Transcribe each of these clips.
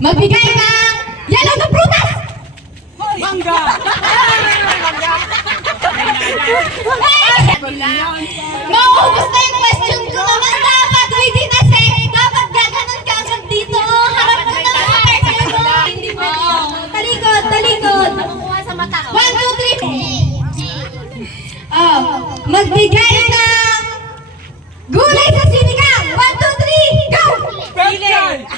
Magbigay ng yellow na prutas! Mangga! Mauubos na yung question ko naman. Dapat within a sec. Dapat gaganon ka agad dito. Harap mo na sa person mo. Hindi mo. Talikod, talikod. 1, 2, 3. Magbigay ng gulay sa sinigang. 1, 2, 3, go! Pechay!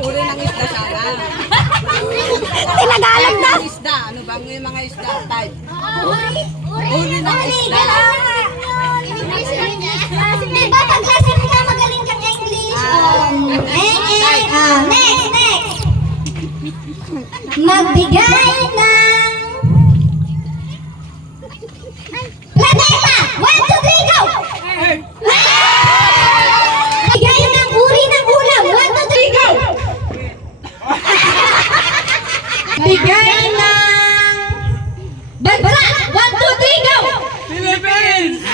Uri ng isda sana. Tinagalan na! Isda, ano bang yung mga isda type? Uri ng isda. Diba pag kasi ka magaling kang English? Next! Magbigay ng planeta! 1, 2, 3, go! Magbigay ng uri ng ulam! 1, 2, 3, go! Magbigay ng bansa! 1, 2, 3, go! Philippines!